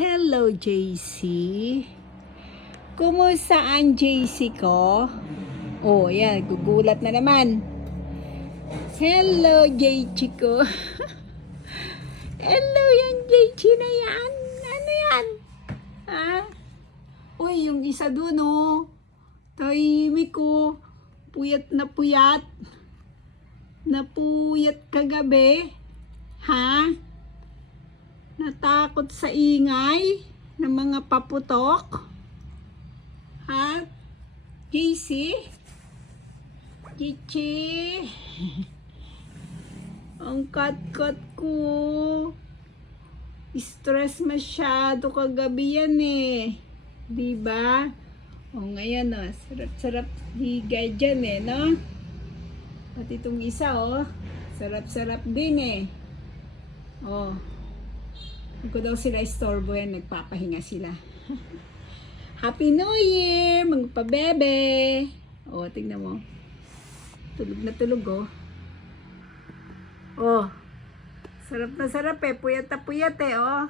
Hello, JC. Kumusta ang JC ko? Oh, yan. Gugulat na naman. Hello, JC ko. Hello, yan JC na yan. Ano yan? Ha? Uy, yung isa dun, oh. Tahimik ko. Puyat na puyat. Napuyat kagabi. Ha? Natakot sa ingay ng mga paputok? Ha? JC? Chichi? Ang kat-kat ko. Stress masyado kagabi yan eh. Diba? O ngayon oh, sarap-sarap higay dyan eh, no? Pati itong isa oh, sarap-sarap din eh. Oh. Hindi ko daw sila istorbo yan, nagpapahinga sila. Happy New Year, mga pabebe! O, tingnan mo. Tulog na tulog, oh. Oh, sarap na sarap eh. Puyat na puyat eh, oh.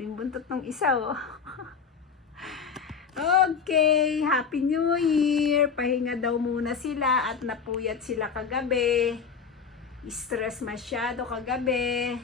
Yung buntot ng isa, oh. Okay, Happy New Year! Pahinga daw muna sila at napuyat sila kagabi. Stress masyado kagabi.